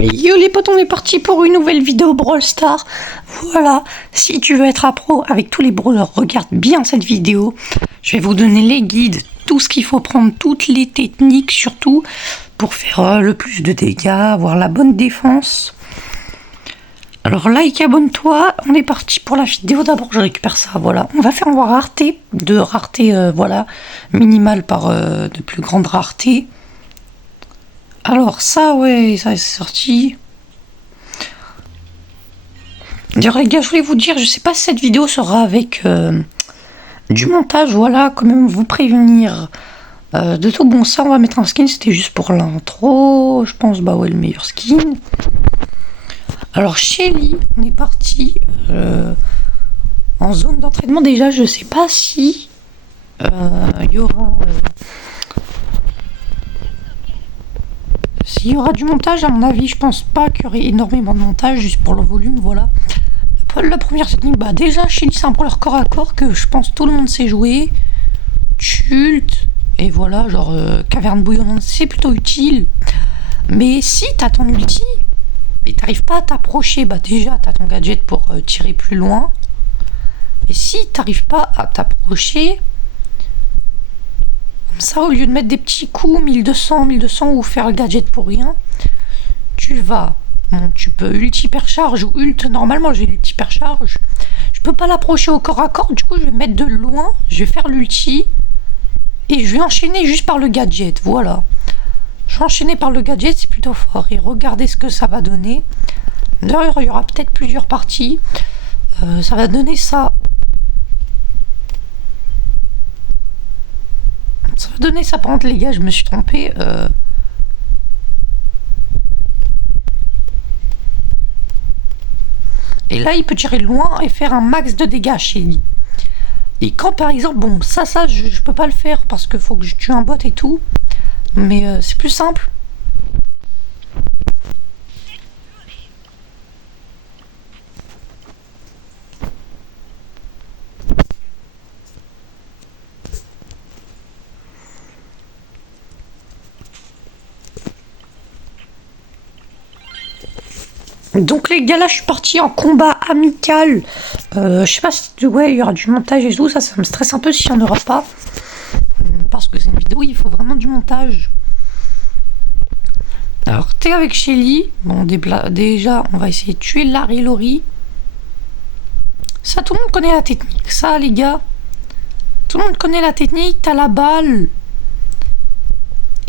Yo les potes, on est parti pour une nouvelle vidéo Brawl Stars. Voilà, si tu veux être un pro avec tous les brawlers, regarde bien cette vidéo. Je vais vous donner les guides, tout ce qu'il faut prendre, toutes les techniques surtout pour faire le plus de dégâts, avoir la bonne défense. Alors like, abonne-toi, on est parti pour la vidéo. D'abord je récupère ça, voilà. On va faire en rareté, de rareté voilà, minimale par de plus grande rareté. Alors ça, ouais, ça c'est sorti. D'ailleurs les gars, je voulais vous dire, je sais pas si cette vidéo sera avec du montage, voilà, quand même vous prévenir de tout. Bon, ça on va mettre un skin, c'était juste pour l'intro, je pense, bah ouais, le meilleur skin. Alors Shelly, on est parti en zone d'entraînement. Déjà, je sais pas si il y aura... S'il y aura du montage, à mon avis, je pense pas qu'il y aurait énormément de montage, juste pour le volume, voilà. La première technique, bah déjà, Shelly, c'est un brawler corps à corps que je pense tout le monde sait jouer. Tult, et voilà, genre caverne bouillonnante, c'est plutôt utile. Mais si t'as ton ulti, et t'arrives pas à t'approcher, bah déjà, t'as ton gadget pour tirer plus loin. Et si t'arrives pas à t'approcher... Ça, au lieu de mettre des petits coups, 1200 ou faire le gadget pour rien, tu vas, bon, tu peux ulti hypercharge ou ult, normalement j'ai l'ulti hypercharge, je peux pas l'approcher au corps à corps, du coup je vais mettre de loin, je vais faire l'ulti, et je vais enchaîner juste par le gadget, voilà. Je vais enchaîner par le gadget, c'est plutôt fort, et regardez ce que ça va donner. D'ailleurs, il y aura peut-être plusieurs parties, ça va donner ça. Ça va donner ça, par contre les gars, je me suis trompé. Et là, il peut tirer loin et faire un max de dégâts chez lui. Et quand par exemple, bon, ça je peux pas le faire parce qu'il faut que je tue un bot et tout. Mais c'est plus simple. Donc les gars, là je suis parti en combat amical. Je sais pas si ouais, il y aura du montage et tout, ça me stresse un peu s'il n'y en aura pas. Parce que c'est une vidéo, il faut vraiment du montage. Alors t'es avec Shelly. Bon, déjà on va essayer de tuer Larry Lori. Ça, tout le monde connaît la technique. Ça les gars, tout le monde connaît la technique. T'as la balle.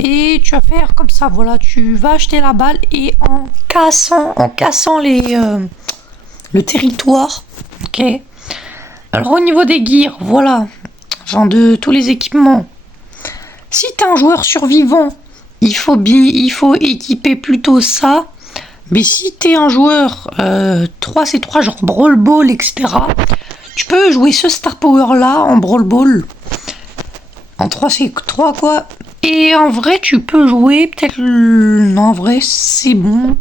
Et tu vas faire comme ça, voilà, tu vas acheter la balle et en cassant le territoire, ok. Alors au niveau des gears, voilà, enfin de tous les équipements. Si t'es un joueur survivant, il faut équiper plutôt ça. Mais si t'es un joueur 3C3, genre Brawl Ball, etc., tu peux jouer ce Star Power là en Brawl Ball. En 3C3 quoi. Et en vrai, tu peux jouer peut-être... Non, en vrai, c'est bon.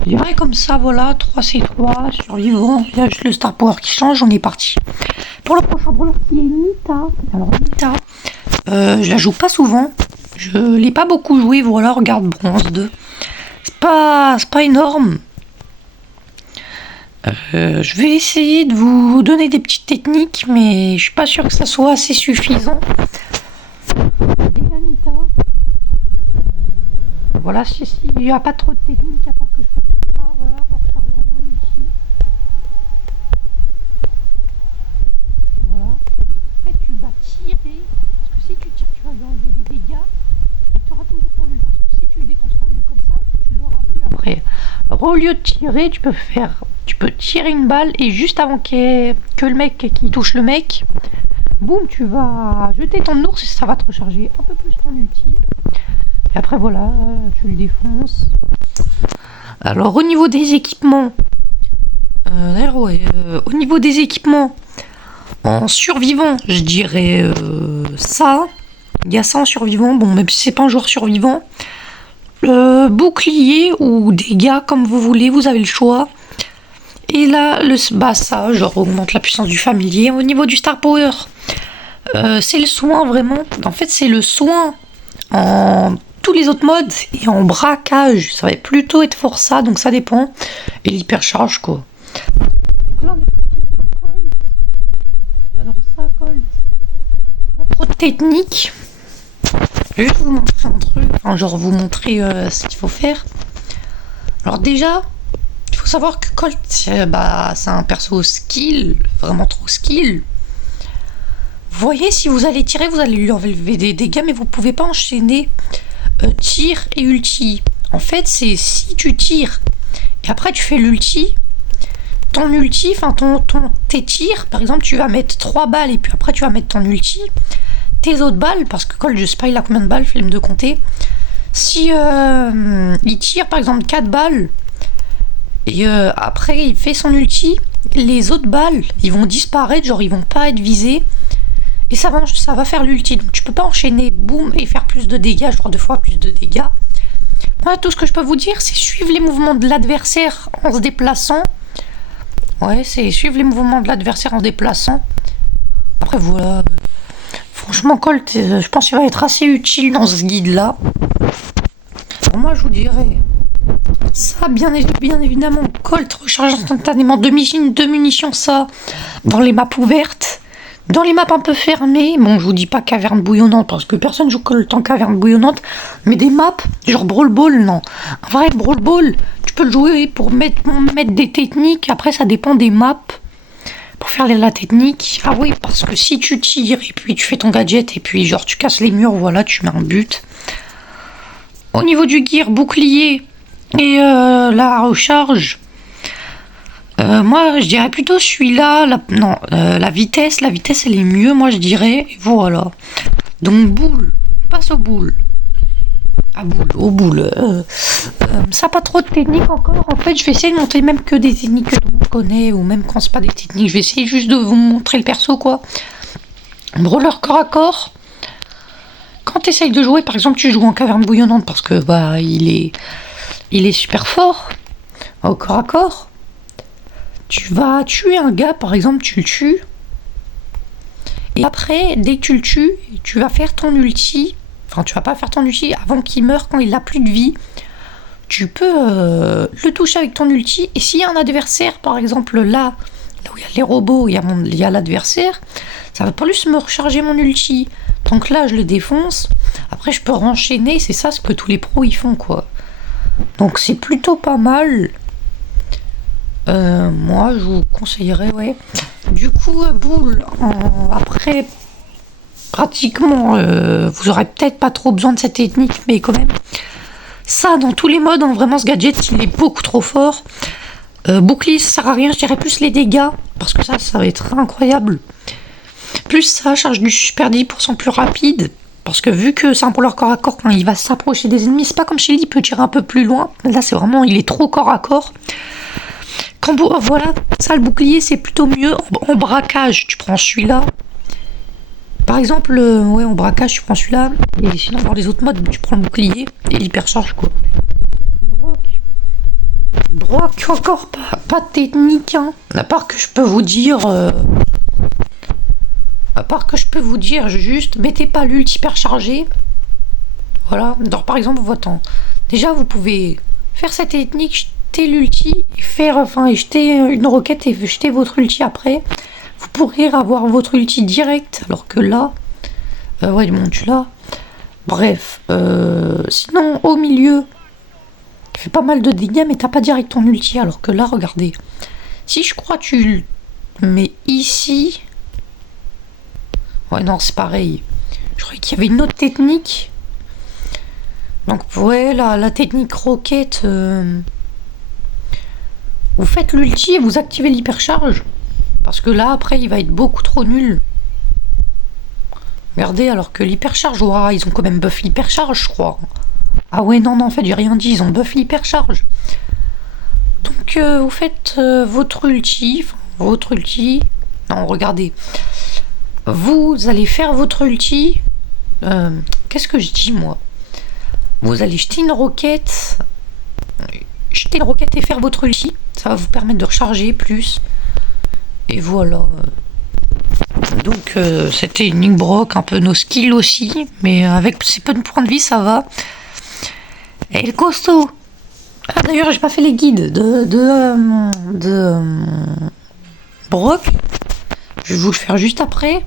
Je dirais comme ça, voilà, 3C3, survivant. Il y a juste le Star Power qui change, on est parti. Pour le prochain brawler, il y a Nita. Alors, Nita, je la joue pas souvent. Je l'ai pas beaucoup joué, voilà, regarde, bronze 2. C'est pas énorme. Je vais essayer de vous donner des petites techniques, mais je suis pas sûr que ça soit assez suffisant. Voilà, il n'y a pas trop de technique à part que je peux pas, voilà, en rechargeant mon outil. Voilà. Après, tu vas tirer, parce que si tu tires, tu vas lui enlever des dégâts, et tu auras toujours ton nul, parce que si tu dépenses ton nul comme ça, tu l'auras plus après. Alors, au lieu de tirer, tu peux tirer une balle, et juste avant que le mec, qui touche le mec, boum, tu vas jeter ton ours, et ça va te recharger un peu plus ton ulti. Et après voilà, tu le défonces. Alors au niveau des équipements, d'ailleurs ouais, au niveau des équipements, en survivant, je dirais ça. Il y a ça en survivant, bon même si c'est pas un joueur survivant. Bouclier ou dégâts comme vous voulez, vous avez le choix. Et là, ça, genre augmente la puissance du familier. Au niveau du Star Power, c'est le soin vraiment. En fait c'est le soin en tous les autres modes. Et en braquage, ça va plutôt être fort ça, donc ça dépend. Et l'hypercharge, quoi. Donc là, on est parti pour Colt. Alors ça, Colt. Pas trop de technique. Je vais juste vous montrer un truc. Enfin, genre vous montrer ce qu'il faut faire. Alors déjà, il faut savoir que Colt, c'est un perso skill, vraiment trop skill. Vous voyez, si vous allez tirer, vous allez lui enlever des dégâts, mais vous pouvez pas enchaîner tir et ulti. En fait, c'est si tu tires et après tu fais l'ulti, ton ulti, enfin tes tirs, par exemple, tu vas mettre 3 balles et puis après tu vas mettre ton ulti, tes autres balles, parce que Colt, je sais pas, il a combien de balles, flemme de compter. Si il tire par exemple 4 balles et après il fait son ulti, les autres balles ils vont disparaître, genre ils vont pas être visés. Et ça va faire l'ulti. Donc tu peux pas enchaîner, boum, et faire plus de dégâts, genre 2 fois plus de dégâts. Moi, tout ce que je peux vous dire, c'est suivre les mouvements de l'adversaire en se déplaçant. Ouais, c'est suivre les mouvements de l'adversaire en se déplaçant. Après, voilà. Franchement, Colt, je pense qu'il va être assez utile dans ce guide-là. Moi, je vous dirais... Ça, bien évidemment, Colt recharge instantanément 2 munitions, ça, dans les maps ouvertes. Dans les maps un peu fermées, bon, je vous dis pas caverne bouillonnante, parce que personne joue Colt en caverne bouillonnante, mais des maps, genre Brawl Ball, non. Un vrai Brawl Ball, tu peux le jouer pour mettre des techniques, après ça dépend des maps, pour faire la technique. Ah oui, parce que si tu tires, et puis tu fais ton gadget, et puis genre tu casses les murs, voilà, tu mets un but. Au niveau du gear, bouclier et la recharge... moi, je dirais plutôt celui-là. La vitesse elle est mieux, moi je dirais. Voilà. Donc boule, on passe aux boules. Aux boules. Ça pas trop de technique encore. En fait, je vais essayer de montrer même que des techniques que tout le monde connaît, ou même quand c'est pas des techniques. Je vais essayer juste de vous montrer le perso, quoi. Brawler corps à corps. Quand tu essayes de jouer, par exemple, tu joues en caverne bouillonnante parce que il est super fort au corps à corps. Tu vas tuer un gars, par exemple, tu le tues. Et après, dès que tu le tues, tu vas faire ton ulti. Enfin, tu vas pas faire ton ulti avant qu'il meure, quand il a plus de vie. Tu peux le toucher avec ton ulti. Et s'il y a un adversaire, par exemple, là où il y a les robots, il y a l'adversaire, ça va plus me recharger mon ulti. Donc là, je le défonce. Après, je peux renchaîner. C'est ça ce que tous les pros ils font, quoi. Donc c'est plutôt pas mal. Moi, je vous conseillerais, ouais. Du coup, boule, après, pratiquement, vous aurez peut-être pas trop besoin de cette technique, mais quand même. Ça, dans tous les modes, vraiment, ce gadget, il est beaucoup trop fort. Bouclier, ça sert à rien, je dirais plus les dégâts, parce que ça va être incroyable. Plus ça, charge du super 10% plus rapide, parce que vu que c'est un brawler corps à corps, quand il va s'approcher des ennemis, c'est pas comme Shelly, il peut tirer un peu plus loin. Là, c'est vraiment, il est trop corps à corps. Voilà, ça le bouclier c'est plutôt mieux. En braquage, tu prends celui-là. Par exemple, en braquage, tu prends celui-là. Et sinon, dans les autres modes, tu prends le bouclier et l'hypercharge, quoi. Brock, encore pas de technique, hein. À part que je peux vous dire, juste, mettez pas l'ult hyperchargé. Voilà. Donc, par exemple, déjà, vous pouvez faire cette technique, jeter l'ulti, jeter une roquette et jeter votre ulti après. Vous pourrez avoir votre ulti direct, alors que là, tu l'as. Bref, sinon au milieu, tu fais pas mal de dégâts, mais t'as pas direct ton ulti, alors que là, regardez. Si je crois tu le mets ici, ouais non c'est pareil. Je croyais qu'il y avait une autre technique. Donc ouais, la technique roquette. Vous faites l'ulti et vous activez l'hypercharge. Parce que là, après, il va être beaucoup trop nul. Regardez, alors que l'hypercharge, ils ont quand même buff l'hypercharge, je crois. Ah ouais, non, en fait, j'ai rien dit, ils ont buff l'hypercharge. Donc, vous faites votre ulti. Non, regardez. Vous allez faire votre ulti. Qu'est-ce que je dis, moi? Vous allez jeter une roquette. Jeter une roquette et faire votre ulti. Ça va vous permettre de recharger plus. Et voilà. Donc c'était une Nick Brock, un peu nos skills aussi. Mais avec ces peu de points de vie, ça va. Et le costaud. Ah, d'ailleurs, j'ai pas fait les guides de Brock. Je vais vous le faire juste après.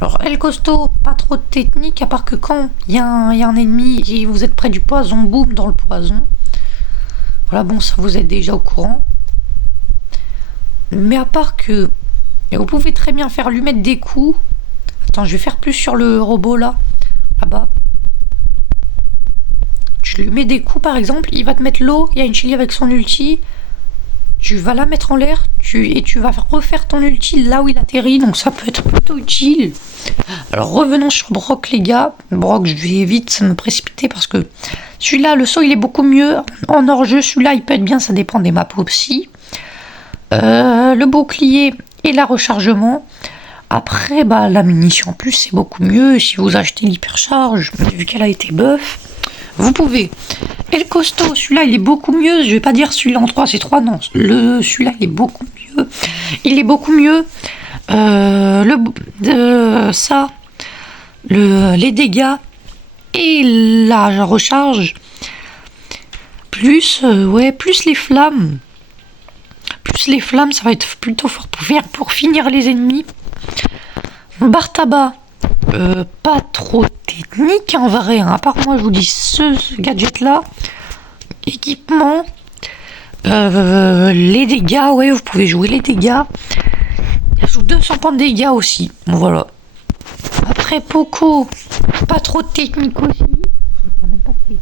Alors, El Costaud, pas trop de technique, à part que quand il y a un ennemi et vous êtes près du poison, boum, dans le poison. Voilà, bon, ça vous êtes déjà au courant. Mais à part que vous pouvez très bien faire lui mettre des coups. Attends, je vais faire plus sur le robot là. Là-bas. Tu lui mets des coups par exemple, il va te mettre l'eau, il y a une Chili avec son ulti. Tu vas la mettre en l'air et tu vas refaire ton ulti là où il atterrit, donc ça peut être plutôt utile. Alors revenons sur Brock les gars. Brock, je vais vite me précipiter parce que celui-là, le saut il est beaucoup mieux. En hors-jeu, celui-là il peut être bien, ça dépend des maps aussi. Le bouclier et la rechargement. Après, la munition en plus c'est beaucoup mieux. Si vous achetez l'hypercharge, vu qu'elle a été buff, vous pouvez. Et le costaud, celui-là il est beaucoup mieux. Je vais pas dire celui-là en 3 c'est 3, non. Celui-là il est beaucoup mieux. Il est beaucoup mieux. Les dégâts et la recharge. Plus les flammes. Plus les flammes, ça va être plutôt fort pour finir les ennemis. Barre tabac. Pas trop technique en vrai, hein. À part moi je vous dis ce gadget là. Équipement. Les dégâts, ouais, vous pouvez jouer les dégâts. Il joue 200 points de dégâts aussi. Voilà. Après Poco, pas trop de technique aussi. Il n'y a même pas de technique.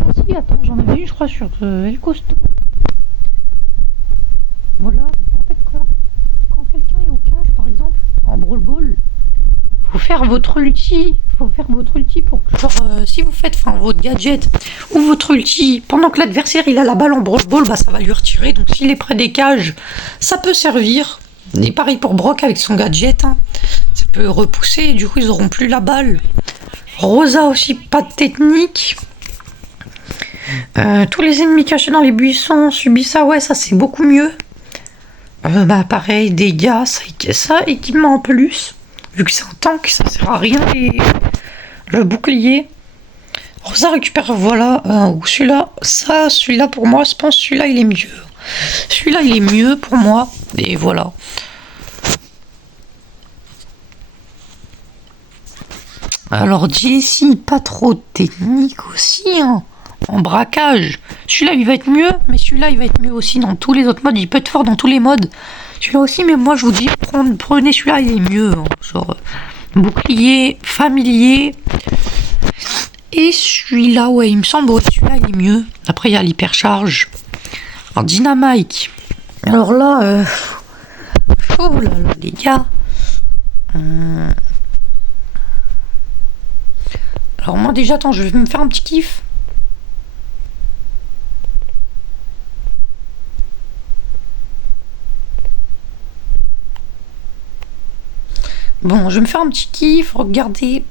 Ah si, attends, j'en avais une je crois sur El Costo. Voilà. En fait quand quelqu'un est au 15 par exemple, en Brawl Ball, faut faire votre ulti. Faut faire votre ulti pour que si vous faites votre gadget ou votre ulti pendant que l'adversaire il a la balle en Brawl Ball, ça va lui retirer. Donc s'il est près des cages, ça peut servir. Et pareil pour Brock avec son gadget, hein. Ça peut repousser et du coup ils auront plus la balle. Rosa aussi, pas de technique. Tous les ennemis cachés dans les buissons subissent ça, ouais, ça c'est beaucoup mieux. Pareil, dégâts, ça, équipement en plus. Vu que c'est un tank, ça sert à rien. Le bouclier. Rosa récupère, voilà. Ou celui-là pour moi, je pense celui-là il est mieux. Celui-là il est mieux pour moi. Et voilà. Alors Jessie, pas trop de technique aussi, hein. En braquage. Celui-là il va être mieux, mais celui-là il va être mieux aussi dans tous les autres modes. Il peut être fort dans tous les modes. Celui-là aussi, mais moi je vous dis, prenez celui-là, il est mieux. Hein. Genre, bouclier, familier. Et celui-là, ouais, il me semble, ouais, celui-là il est mieux. Après il y a l'hypercharge. Alors Dynamite. Alors là, oh là là, les gars. Alors moi déjà, attends, je vais me faire un petit kiff. Bon, je vais me faire un petit kiff, regardez.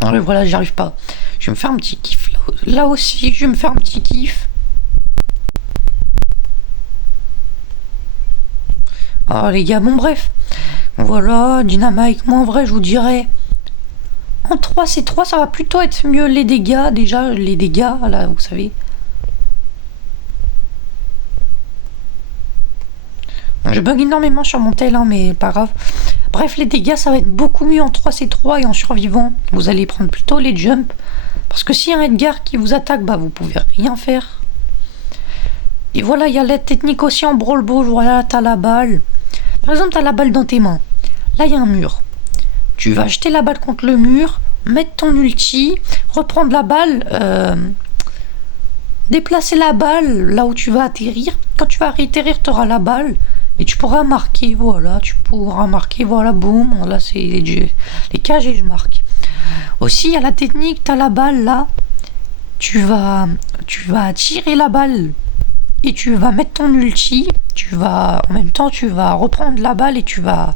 Non, voilà, j'y arrive pas. Je vais me faire un petit kiff. Là aussi, je vais me faire un petit kiff. Ah les gars, bon bref. Voilà, Dynamite, moi en vrai, je vous dirais. En 3C3, ça va plutôt être mieux les dégâts. Déjà, les dégâts, là, vous savez. Je bug énormément sur mon tel, hein, mais pas grave. Bref, les dégâts, ça va être beaucoup mieux en 3C3 et en survivant. Vous allez prendre plutôt les jumps. Parce que s'il y a un Edgar qui vous attaque, vous pouvez rien faire. Et voilà, il y a la technique aussi en Brawl Ball. Voilà, t'as la balle. Par exemple, t'as la balle dans tes mains. Là, il y a un mur. Tu vas jeter la balle contre le mur, mettre ton ulti, reprendre la balle, déplacer la balle là où tu vas atterrir. Quand tu vas atterrir, tu auras la balle. Et tu pourras marquer, voilà, voilà, boum, là c'est les cages et je marque. Aussi, il y a la technique, tu as la balle là, tu vas tirer la balle et tu vas mettre ton ulti, en même temps, tu vas reprendre la balle et tu vas...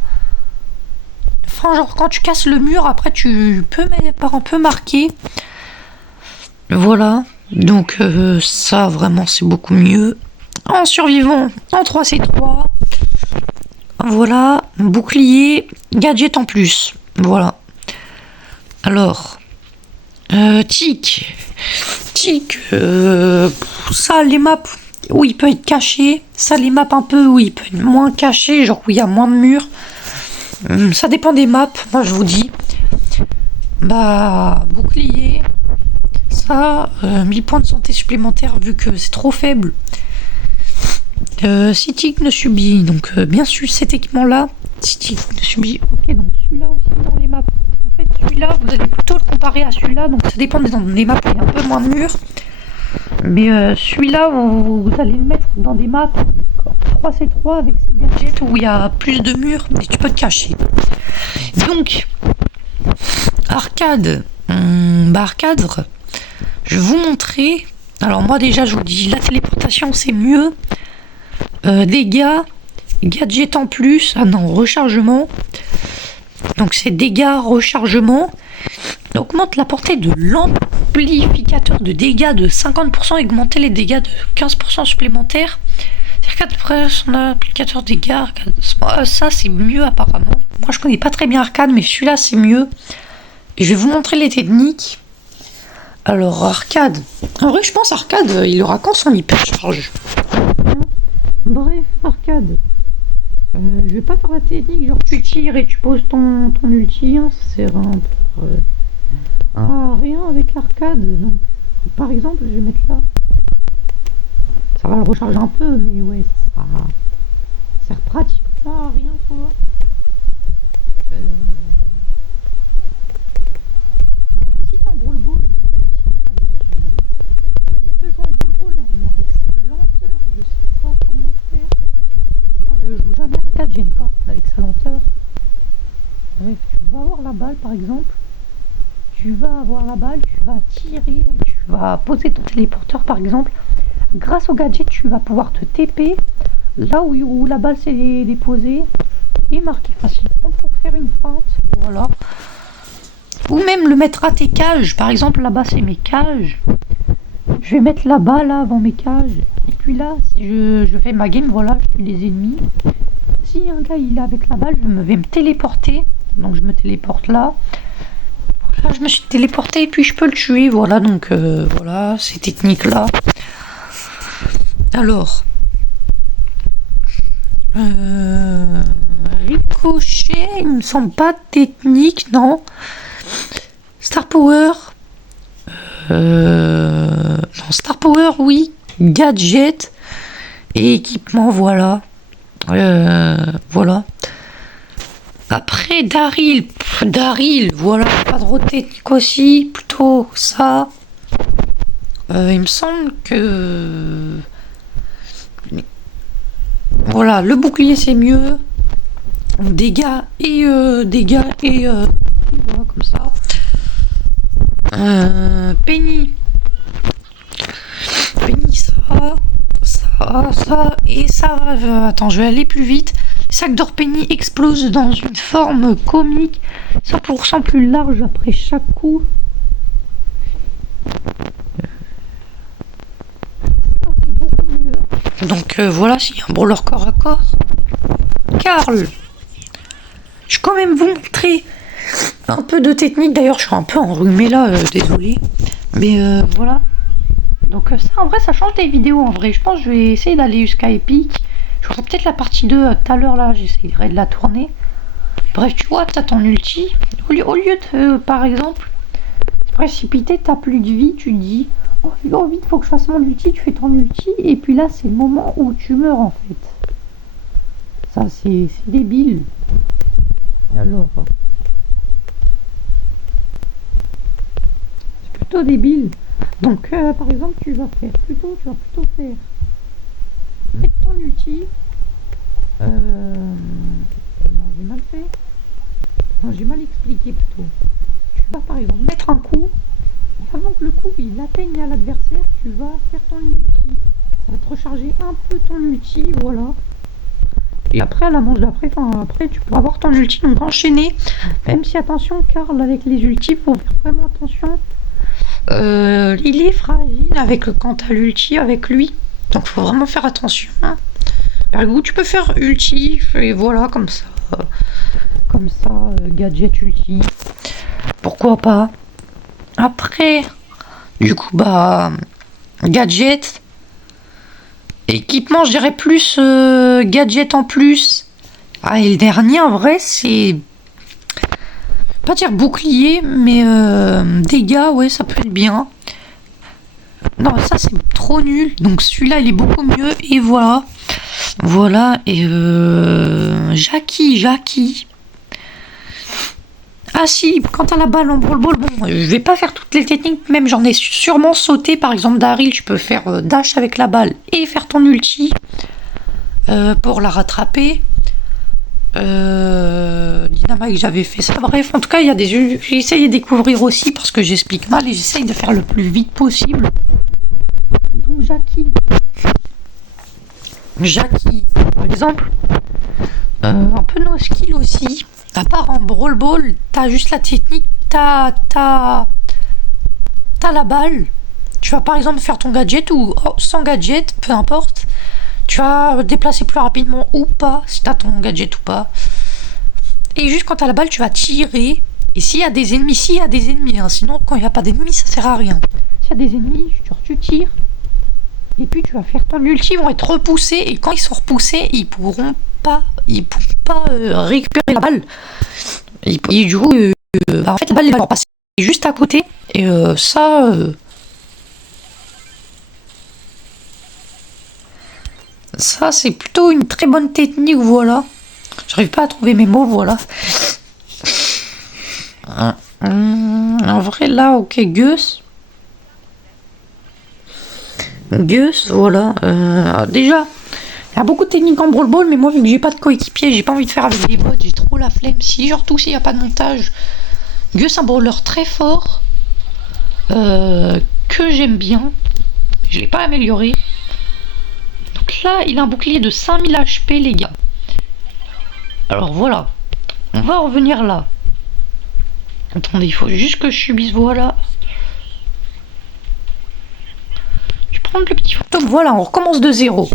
Enfin, genre, quand tu casses le mur, après, tu peux marquer. Voilà, donc ça, vraiment, c'est beaucoup mieux. En survivant, en 3C3... Voilà, bouclier, gadget en plus. Voilà. Alors, tic. Tic. Ça, les maps où il peut être caché. Ça, les maps un peu où il peut être moins caché, genre où il y a moins de murs. Ça dépend des maps, moi je vous dis. Bah, bouclier. Ça, 1000 points de santé supplémentaires vu que c'est trop faible. Si tic ne subit, donc bien sûr cet équipement-là, si tic ne subit, ok, donc celui-là aussi dans les maps. En fait, celui-là, vous allez plutôt le comparer à celui-là, donc ça dépend des maps où il y a un peu moins de murs. Mais celui-là, vous allez le mettre dans des maps 3C3 avec ce gadget où il y a plus de murs et tu peux te cacher. Donc, arcade, arcade, je vais vous montrer. Alors moi déjà, je vous dis, la téléportation c'est mieux. Dégâts, gadget en plus, ah non, rechargement. Donc c'est dégâts, rechargement. Augmente la portée de l'amplificateur de dégâts de 50% et augmenter les dégâts de 15% supplémentaires. Arcade presse, on a applicateur dégâts. Ça c'est mieux apparemment. Moi je connais pas très bien arcade, mais celui-là c'est mieux. Et je vais vous montrer les techniques. Alors arcade. En vrai je pense arcade, il aura quand son hypercharge. Bref, arcade. Je vais pas faire la technique, genre tu tires et tu poses ton ulti, hein, ça sert à rien avec l'arcade. Donc, par exemple, je vais mettre là. Ça va le recharger un peu, mais ouais, ça sert pratiquement à rien, quoi. Si t'es en brawl ball, il peut jouer en brawl ball, mais avec sa lenteur, je sais pas comment faire. Moi, je le joue jamais arcade, j'aime pas, avec sa lenteur. Bref, tu vas avoir la balle, par exemple. Tu vas avoir la balle, tu vas tirer, tu vas poser ton téléporteur, par exemple. Grâce au gadget, tu vas pouvoir te TP là où la balle s'est déposée et marquer facilement pour faire une feinte. Voilà. Ou même le mettre à tes cages. Par exemple, là-bas, c'est mes cages. Je vais mettre là-bas, là, avant mes cages. Et puis là, si je fais ma game, voilà, je tue les ennemis. Si un gars, il est avec la balle, je vais me téléporter. Donc, je me téléporte là. Voilà, je me suis téléporté et puis je peux le tuer. Voilà, donc, voilà, ces techniques-là. Alors, ricochet, il me semble pas technique, non. Star Power, non, Star Power, oui. Gadget et équipement, voilà. Voilà. Après, Daryl, voilà, pas trop technique aussi, plutôt ça. Il me semble que... Voilà, le bouclier c'est mieux. Dégâts et voilà comme ça. Penny, ça et ça. Attends, je vais aller plus vite. Sac d'or Penny explose dans une forme comique, 100% plus large après chaque coup. Donc voilà, s'il y a un brawler corps à corps. Karl, je vais quand même vous montrer un peu de technique. D'ailleurs, je suis un peu enrhumé là, désolé. Mais voilà. Donc ça, en vrai, ça change des vidéos. En vrai, je pense que je vais essayer d'aller jusqu'à Epic. Je ferai peut-être la partie 2 tout à l'heure là. J'essayerai de la tourner. Bref, tu vois, t'as ton ulti. Au lieu de, par exemple, se précipiter, t'as plus de vie, tu te dis... Oh vite, faut que je fasse mon ulti, tu fais ton ulti, et puis là c'est le moment où tu meurs en fait. Ça c'est débile. Alors, c'est plutôt débile. Donc par exemple tu vas plutôt faire mettre ton ulti. Non, j'ai mal fait. Non, j'ai mal expliqué plutôt. Tu vas par exemple mettre un coup. Avant que le coup il atteigne à l'adversaire, tu vas faire ton ulti. Ça va te recharger un peu ton ulti, voilà. Et après, à la manche d'après, après, tu pourras avoir ton ulti, donc enchaîner. Même si, attention, Karl, avec les ultis, faut faire vraiment attention. Il est fragile avec quand t'as l'ulti avec lui. Donc, faut vraiment faire attention. Hein. Ergo, tu peux faire ulti, et voilà, comme ça, gadget ulti. Pourquoi pas. Après, du coup, bah, gadget, équipement, je dirais plus gadget en plus. Ah, et le dernier, en vrai, c'est pas dire bouclier, mais dégâts, ouais, ça peut être bien. Non, ça c'est trop nul. Donc celui-là, il est beaucoup mieux. Et voilà. Voilà. Et Jackie. Ah si, quant à la balle en brawl, bon, je vais pas faire toutes les techniques. Même j'en ai sûrement sauté. Par exemple, Daryl, tu peux faire dash avec la balle et faire ton ulti pour la rattraper. Dynamite, j'avais fait ça. Bref, en tout cas, il y a des jeux que j'ai essayé de découvrir aussi parce que j'explique mal et j'essaye de faire le plus vite possible. Donc, Jackie, par exemple, un peu no skill aussi. À part en Brawl Ball, t'as juste la technique, t'as la balle. Tu vas par exemple faire ton gadget ou sans gadget, peu importe. Tu vas déplacer plus rapidement ou pas, si t'as ton gadget ou pas. Et juste quand t'as la balle, tu vas tirer. Et s'il y a des ennemis, hein. Sinon quand il n'y a pas d'ennemis, ça sert à rien. S'il y a des ennemis, tu tires. Et puis tu vas faire ton ulti, ils vont être repoussés. Et quand ils sont repoussés, ils pourront pas récupérer la balle. Et du coup, en fait, la balle va passer juste à côté. Et ça, c'est plutôt une très bonne technique, voilà. J'arrive pas à trouver mes mots, voilà. En vrai, là, ok, Gus, voilà. Déjà, il y a beaucoup de techniques en Brawl Ball, mais moi, vu que j'ai pas de coéquipier, j'ai pas envie de faire avec des bots, j'ai trop la flemme. Surtout s'il n'y a pas de montage. Gus, un brawler très fort, que j'aime bien. Je l'ai pas amélioré. Donc là, il a un bouclier de 5000 HP, les gars. Alors voilà, on va revenir là. Attendez, il faut juste que je subisse, voilà. Je vais prendre le petit fantôme, voilà, on recommence de zéro.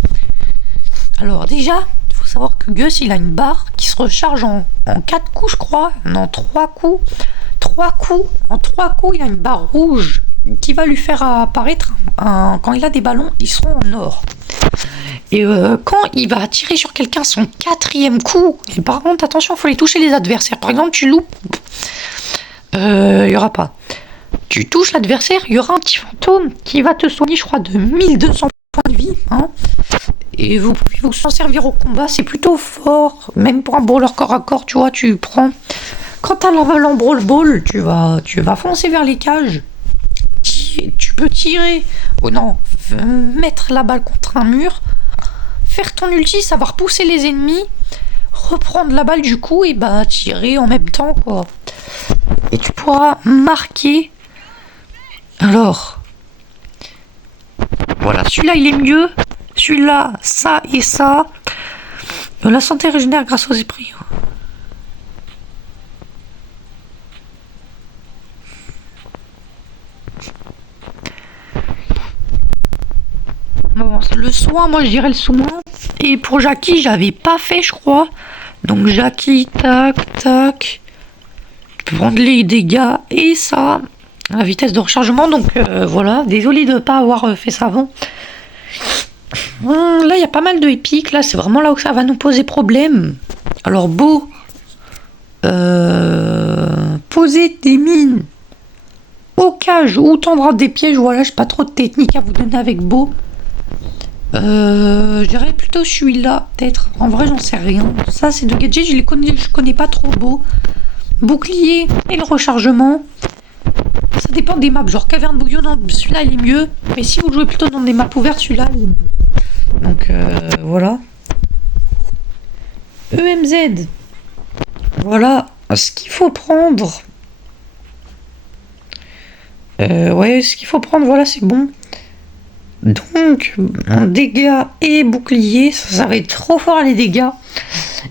Alors déjà, il faut savoir que Gus, il a une barre qui se recharge en 4 coups, je crois. Non, 3 coups. 3 coups. En 3 coups, il a une barre rouge qui va lui faire apparaître, quand il a des ballons, ils seront en or. Et quand il va tirer sur quelqu'un son 4e coup, et par contre, attention, il faut les toucher les adversaires. Par exemple, tu loupes, il n'y aura pas. Tu touches l'adversaire, il y aura un petit fantôme qui va te soigner, je crois, de 1200 points de vie. Hein. Et vous pouvez vous en servir au combat, c'est plutôt fort. Même pour un brawler corps à corps, tu vois, tu prends. Quand t'as la balle en Brawl Ball, tu vas foncer vers les cages. Tu peux tirer. Oh non, mettre la balle contre un mur. Faire ton ulti, savoir pousser les ennemis. Reprendre la balle du coup et bah tirer en même temps, quoi. Et tu pourras marquer. Alors. Voilà, celui-là il est mieux. Celui-là, ça et ça. La santé régénère grâce aux esprits. Bon, le soin, moi je dirais le soin. Et pour Jackie, j'avais pas fait, je crois. Donc Jackie, tac. Tu peux prendre les dégâts et ça. La vitesse de rechargement, donc voilà. Désolé de ne pas avoir fait ça avant. Là, il y a pas mal de épiques. Là, c'est vraiment là où ça va nous poser problème. Alors, Beau. Poser des mines au cage ou tendre des pièges. Voilà, j'ai pas trop de technique à vous donner avec Beau. Je dirais plutôt celui-là, peut-être. En vrai, j'en sais rien. Ça, c'est de gadgets, je connais pas trop. Beau. Bouclier et le rechargement. Ça dépend des maps. Genre caverne bouillonnante, celui-là il est mieux. Mais si vous jouez plutôt dans des maps ouvertes, celui-là il est mieux. Donc voilà. EMZ. Voilà ce qu'il faut prendre. Ouais, ce qu'il faut prendre, voilà, c'est bon. Donc, dégâts et bouclier, ça va être trop fort les dégâts.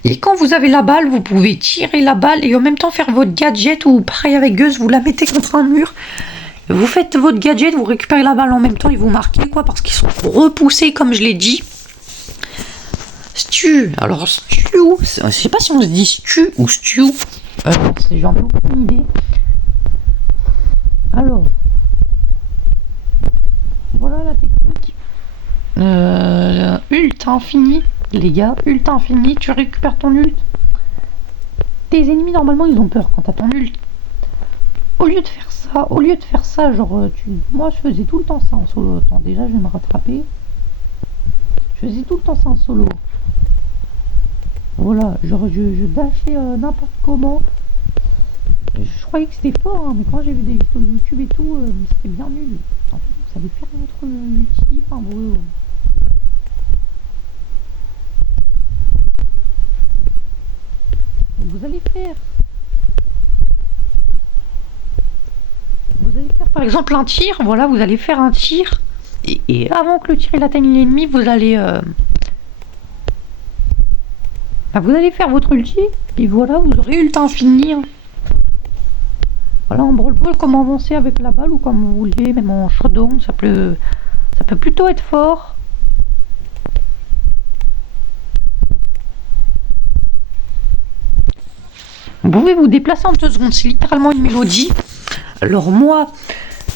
Et quand vous avez la balle, vous pouvez tirer la balle et en même temps faire votre gadget ou pareil avec Gus, vous la mettez contre un mur. Vous faites votre gadget, vous récupérez la balle en même temps et vous marquez quoi parce qu'ils sont repoussés comme je l'ai dit. Stu. Alors, Stu, je sais pas si on se dit Stu ou Stew. J'en ai aucune idée. Alors, voilà la technique. Ult infini, les gars. Ult infini, tu récupères ton ult. Tes ennemis, normalement, ils ont peur quand t'as ton ult. Au lieu de faire ça, genre, moi, je faisais tout le temps ça en solo. Attends, déjà, je vais me rattraper. Je faisais tout le temps ça en solo. Voilà, genre, je dashais n'importe comment. Je croyais que c'était fort, hein, mais quand j'ai vu des vidéos YouTube et tout, c'était bien nul. En fait, vous savez faire votre ulti, enfin, vous allez faire. Vous allez faire par exemple un tir, voilà, vous allez faire un tir. Et avant que le tir il atteigne l'ennemi, vous allez faire votre ulti, et voilà, vous aurez ult infini. Hein. Voilà, en Brawl Ball, comment avancer avec la balle ou comme vous voulez, même en showdown, ça peut plutôt être fort. Vous pouvez vous déplacer en 2 secondes, c'est littéralement une mélodie. Alors moi,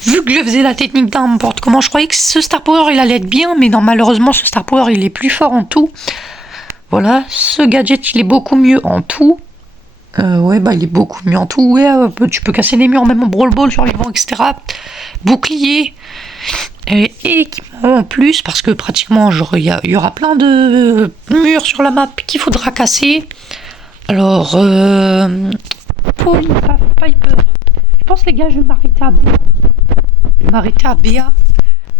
vu que je faisais la technique n'importe comment, je croyais que ce Star Power il allait être bien, mais non, malheureusement ce Star Power il est plus fort en tout. Voilà, ce gadget il est beaucoup mieux en tout. Ouais, bah il est beaucoup mieux en tout. Ouais, tu peux casser les murs, même en Brawl Ball, survivant, etc. Bouclier et équipement en plus, parce que pratiquement, genre, il y aura plein de murs sur la map qu'il faudra casser. Alors, Polly, Piper. Je pense, les gars, je vais m'arrêter à BA. Je vais m'arrêter à BA.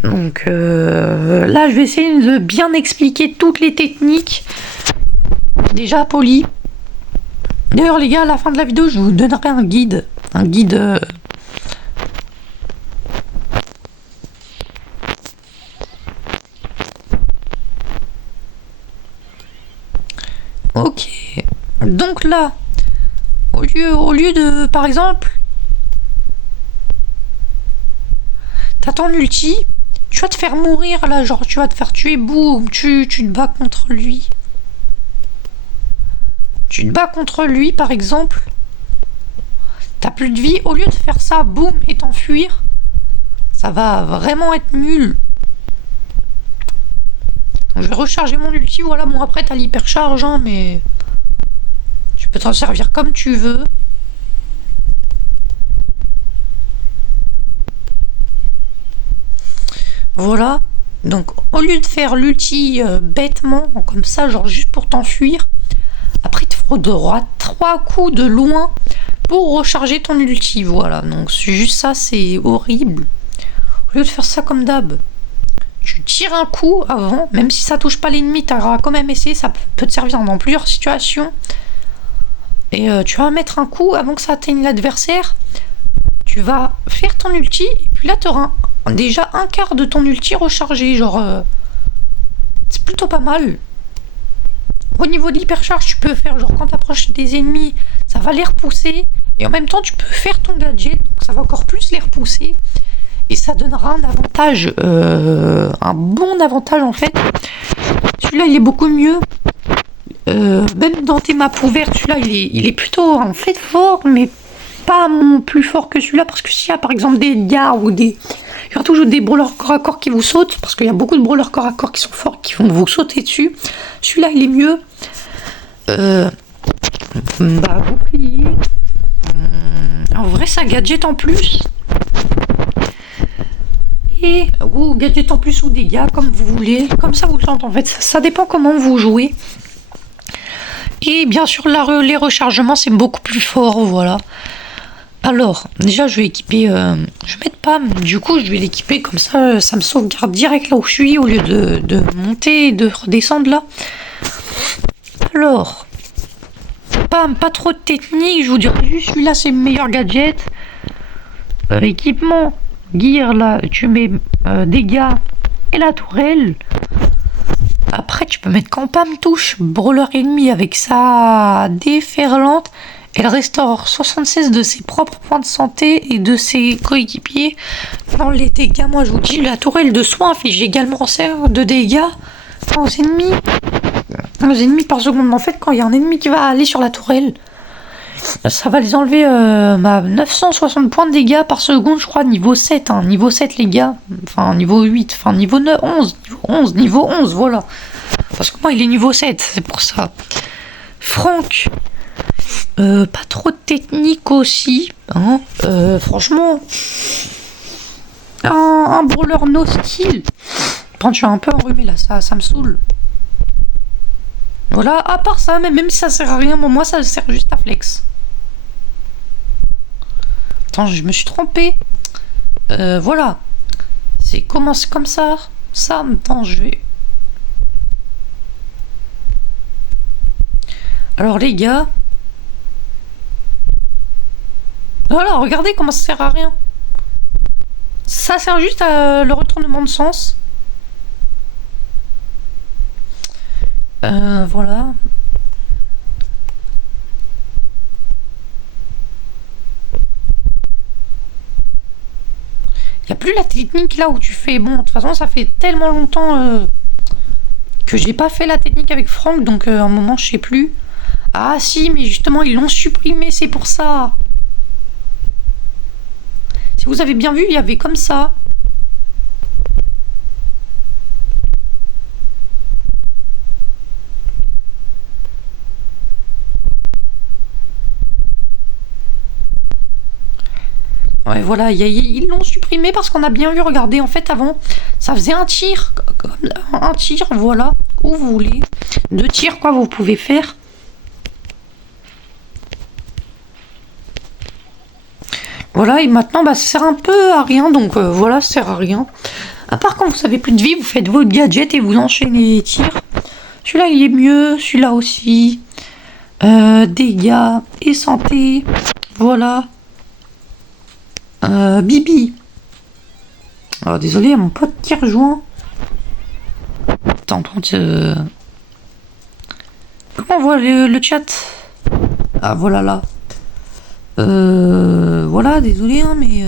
Donc là, je vais essayer de bien expliquer toutes les techniques. Déjà, Polly. D'ailleurs, les gars, à la fin de la vidéo, je vous donnerai un guide. Un guide. Ok. Donc là, au lieu de, par exemple, t'as ton ulti, tu vas te faire mourir là, genre tu vas te faire tuer, boum, tu te bats contre lui. Tu te bats contre lui, par exemple. T'as plus de vie. Au lieu de faire ça, boum, et t'enfuir, ça va vraiment être nul. Donc, je vais recharger mon ulti. Voilà, bon, après, t'as l'hypercharge, hein, mais tu peux t'en servir comme tu veux. Voilà. Donc, au lieu de faire l'ulti bêtement, comme ça, genre juste pour t'enfuir, après, il te faudra 3 coups de loin pour recharger ton ulti. Voilà, donc c'est juste ça, c'est horrible. Au lieu de faire ça comme d'hab, tu tires un coup avant, même si ça touche pas l'ennemi, tu auras quand même essayé, ça peut te servir dans plusieurs situations. Et tu vas mettre un coup avant que ça atteigne l'adversaire. Tu vas faire ton ulti, et puis là, tu auras déjà un quart de ton ulti rechargé. Genre, c'est plutôt pas mal. Au niveau de l'hypercharge, tu peux faire genre quand tu approches des ennemis, ça va les repousser. Et en même temps, tu peux faire ton gadget, donc ça va encore plus les repousser. Et ça donnera un avantage, un bon avantage en fait. Celui-là, il est beaucoup mieux. Même dans tes maps ouvertes, celui-là, il est plutôt en fait fort, mais pas mon plus fort que celui-là. Parce que s'il y a par exemple des gars ou des... Il y aura toujours des brawlers corps à corps qui vous sautent, parce qu'il y a beaucoup de brawlers corps à corps qui sont forts, qui vont vous sauter dessus. Celui-là, il est mieux. Bouclier. En vrai, ça gadget en plus. Et ou gadget en plus ou dégâts, comme vous voulez. Comme ça, vous le sentez en fait. Ça dépend comment vous jouez. Et bien sûr, les rechargements, c'est beaucoup plus fort, voilà. Alors, déjà, je vais équiper... je vais mettre Pam. Du coup, je vais l'équiper comme ça, ça me sauvegarde direct là où je suis, au lieu de monter et de redescendre là. Alors, Pam, pas trop de technique, je vous dirais juste, celui-là, c'est le meilleur gadget. Équipement, gear, là, tu mets dégâts et la tourelle. Après, tu peux mettre quand Pam touche brawler ennemi avec sa déferlante. Elle restaure 76 de ses propres points de santé et de ses coéquipiers. Dans les dégâts, moi je vous dis, la tourelle de soin inflige également 5 de dégâts aux ennemis. Les ennemis par seconde. En fait, quand il y a un ennemi qui va aller sur la tourelle, ça va les enlever 960 points de dégâts par seconde, je crois, niveau 7. Hein. Niveau 7, les gars. Enfin, niveau 8. Enfin, niveau 9, 11. Niveau 11, voilà. Parce que moi, il est niveau 7, c'est pour ça. Franck. Pas trop de technique aussi. Hein. Franchement. Un brawler no skill. Quand tu es un peu enrhumé là, ça me saoule. Voilà, à part ça, même si ça sert à rien, moi ça sert juste à flex. Attends, je me suis trompé. Voilà. C'est comme ça. Ça, attends, je vais... Alors les gars... Voilà, regardez comment ça sert à rien. Ça sert juste à le retournement de sens. Voilà. Il n'y a plus la technique là où tu fais... Bon, de toute façon, ça fait tellement longtemps que j'ai pas fait la technique avec Franck, donc à un moment, je sais plus. Ah si, mais justement, ils l'ont supprimé, c'est pour ça. Si vous avez bien vu, il y avait comme ça. Ouais, voilà, ils l'ont supprimé parce qu'on a bien vu, regardez, en fait, avant, ça faisait un tir, un tir, voilà, où vous voulez. 2 tirs, quoi, vous pouvez faire. Voilà, et maintenant, bah, ça sert un peu à rien, donc voilà, ça sert à rien. À part quand vous avez plus de vie, vous faites votre gadget et vous enchaînez les tirs. Celui-là, il est mieux, celui-là aussi. Dégâts et santé, voilà. Bibi. Oh, désolé, mon pote qui rejoint. Attends, comment on voit le chat? Ah, voilà là. Voilà, désolé, hein, mais...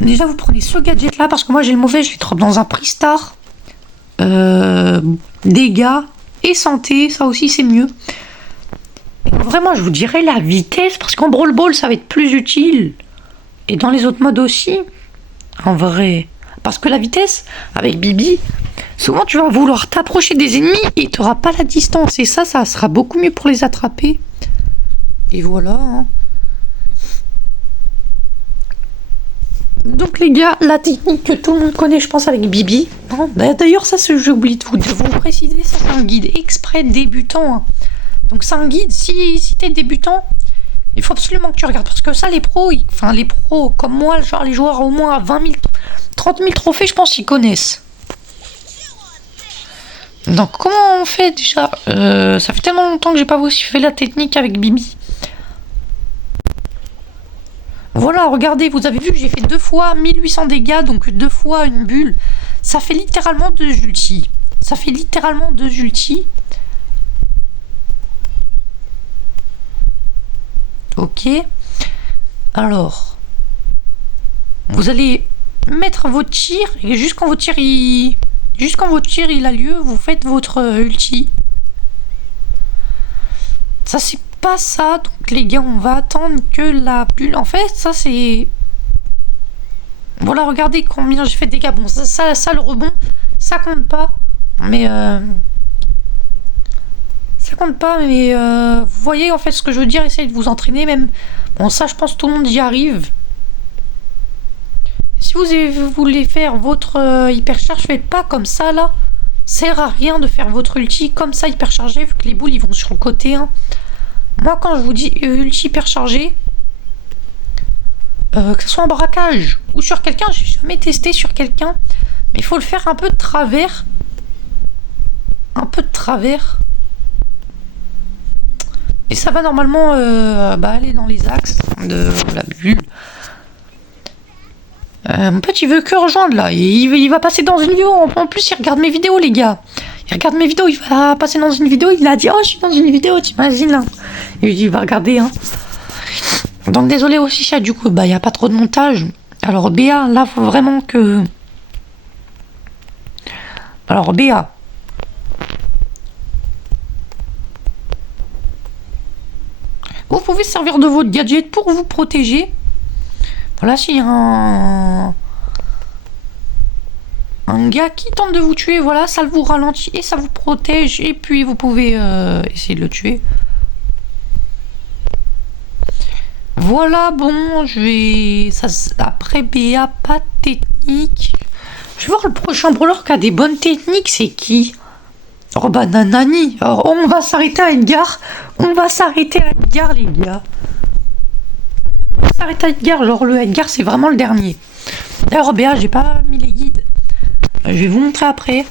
Déjà, vous prenez ce gadget-là, parce que moi, j'ai le mauvais, je les drop dans un prix star. Dégâts et santé, ça aussi, c'est mieux. Et vraiment, je vous dirais la vitesse, parce qu'en Brawl Ball, ça va être plus utile. Et dans les autres modes aussi, en vrai. Parce que la vitesse, avec Bibi, souvent, tu vas vouloir t'approcher des ennemis et tu n'auras pas la distance. Et ça sera beaucoup mieux pour les attraper. Et voilà, hein. Donc les gars, la technique que tout le monde connaît, je pense, avec Bibi. Hein. D'ailleurs, ça, j'ai oublié de vous préciser, ça c'est un guide exprès débutant. Hein. Donc c'est un guide, si t'es débutant, il faut absolument que tu regardes. Parce que ça, les pros, les pros comme moi, genre les joueurs au moins à 20 000, 30 000 trophées, je pense qu'ils connaissent. Donc comment on fait déjà? Ça fait tellement longtemps que j'ai pas aussi fait la technique avec Bibi. Voilà, regardez, vous avez vu, j'ai fait 2 fois 1800 dégâts, donc 2 fois une bulle. Ça fait littéralement 2 ultis. Ça fait littéralement 2 ultis. Ok. Alors, vous allez mettre votre tir, et juste quand votre tir il a lieu, vous faites votre ulti. Ça c'est pas ça, donc les gars, on va attendre que la bulle... En fait, ça c'est... Voilà, regardez combien j'ai fait de dégâts. Bon, ça le rebond, ça compte pas. Mais... Ça compte pas, mais... vous voyez, en fait, ce que je veux dire, essayez de vous entraîner, même... Bon, ça, je pense que tout le monde y arrive. Si vous voulez faire votre hypercharge, faites pas comme ça, là. Ça sert à rien de faire votre ulti comme ça, hyperchargé, vu que les boules, ils vont sur le côté, hein. Moi, quand je vous dis ulti hyper chargé, que ce soit en braquage ou sur quelqu'un, j'ai jamais testé sur quelqu'un, mais il faut le faire un peu de travers. Un peu de travers. Et ça va normalement aller dans les axes de la bulle. Mon pote, il veut que rejoindre là. Il va passer dans une vidéo. En plus, il regarde mes vidéos, les gars. Il regarde mes vidéos. Il va passer dans une vidéo. Il a dit: oh, je suis dans une vidéo, t'imagines là. Et il va regarder. Hein. Donc, désolé aussi, chat. Du coup, il n'y a pas trop de montage. Alors, Béa, là, faut vraiment que. Alors, Béa. Vous pouvez servir de votre gadget pour vous protéger. Voilà, s'il y a un gars qui tente de vous tuer, voilà, ça vous ralentit et ça vous protège. Et puis vous pouvez essayer de le tuer. Voilà, bon, je vais... Après BA, pas de technique. Je vais voir le prochain brawler qui a des bonnes techniques, c'est qui? Oh bah Nani. Alors, on va s'arrêter à Edgar. On va s'arrêter à Edgar, les gars. On va s'arrêter à Edgar. Genre, le Edgar, c'est vraiment le dernier. D'ailleurs, BA, j'ai pas mis les guides. Je vais vous montrer après.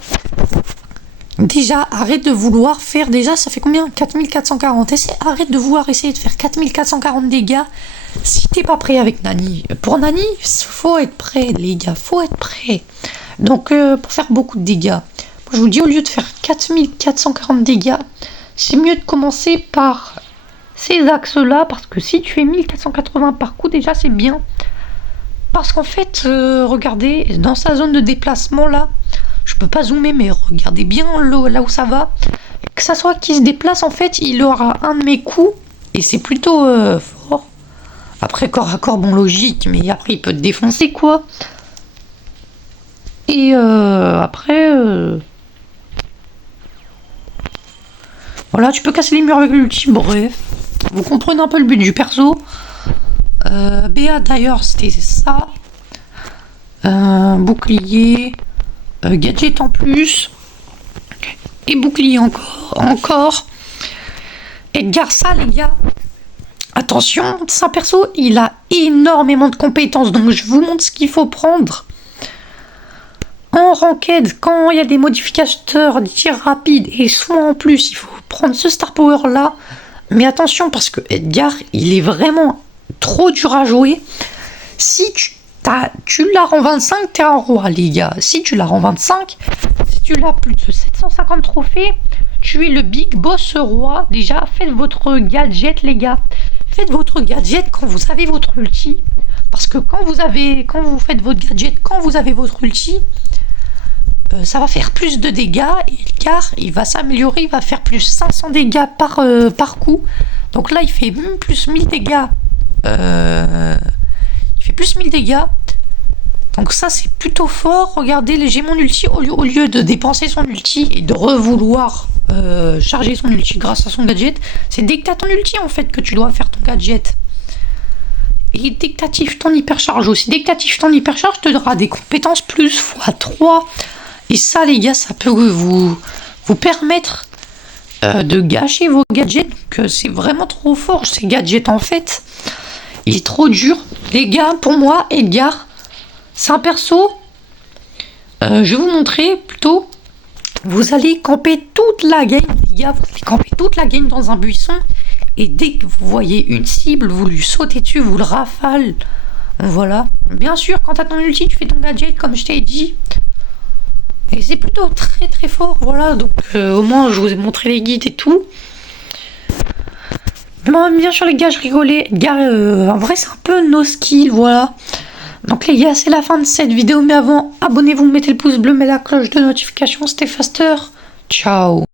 Déjà, arrête de vouloir faire... Déjà, ça fait combien? 4440. Arrête de vouloir essayer de faire 4440 dégâts si t'es pas prêt avec Nani. Pour Nani, faut être prêt, les gars. Faut être prêt. Donc, pour faire beaucoup de dégâts, moi, je vous dis, au lieu de faire 4440 dégâts, c'est mieux de commencer par ces axes-là. Parce que si tu fais 1480 par coup, déjà, c'est bien. Parce qu'en fait, regardez, dans sa zone de déplacement, là... Je peux pas zoomer, mais regardez bien là où ça va. Que ça soit qui se déplace, en fait, il aura un de mes coups. Et c'est plutôt fort. Après, corps à corps, bon, logique. Mais après, il peut te défoncer, quoi. Et après... Voilà, tu peux casser les murs avec l'ulti. Bref. Vous comprenez un peu le but du perso. BA, d'ailleurs, c'était ça. Bouclier... gadget en plus et bouclier encore. Edgar, ça les gars, attention, ça perso il a énormément de compétences, donc je vous montre ce qu'il faut prendre en ranked quand il y a des modificateurs de tir rapide, et soit en plus il faut prendre ce star power là, mais attention parce que Edgar il est vraiment trop dur à jouer. Si tu l'as en 25, t'es un roi, les gars. Si tu l'as en 25, si tu l'as plus de 750 trophées, tu es le big boss roi. Déjà, faites votre gadget, les gars. Faites votre gadget quand vous avez votre ulti. Parce que quand vous faites votre gadget, quand vous avez votre ulti, ça va faire plus de dégâts. Et car il va s'améliorer, il va faire plus 500 dégâts par coup. Donc là, il fait plus 1000 dégâts. Fait plus 1000 dégâts. Donc ça c'est plutôt fort. Regardez, j'ai mon ulti, au lieu de dépenser son ulti et de revouloir charger son ulti grâce à son gadget, c'est dès que t'as ton ulti en fait que tu dois faire ton gadget. Et dès que t'actives ton hypercharge aussi, dès que t'actives ton hypercharge, te donnera des compétences plus x3. Et ça les gars, ça peut vous permettre de gâcher vos gadgets. Donc c'est vraiment trop fort ces gadgets en fait. Il est trop dur. Les gars, pour moi, Edgar, c'est un perso. Je vais vous montrer plutôt. Vous allez camper toute la game, les gars. Vous allez camper toute la game dans un buisson. Et dès que vous voyez une cible, vous lui sautez dessus, vous le rafale. Voilà. Bien sûr, quand t'as ton ulti, tu fais ton gadget, comme je t'ai dit. Et c'est plutôt très très fort. Voilà. Donc, au moins, je vous ai montré les guides et tout. Moi, bien sûr les gars, je rigolais. Edgar, en vrai c'est un peu no skill, voilà. Donc les gars, c'est la fin de cette vidéo. Mais avant, abonnez-vous, mettez le pouce bleu, mettez la cloche de notification. C'était Faster. Ciao.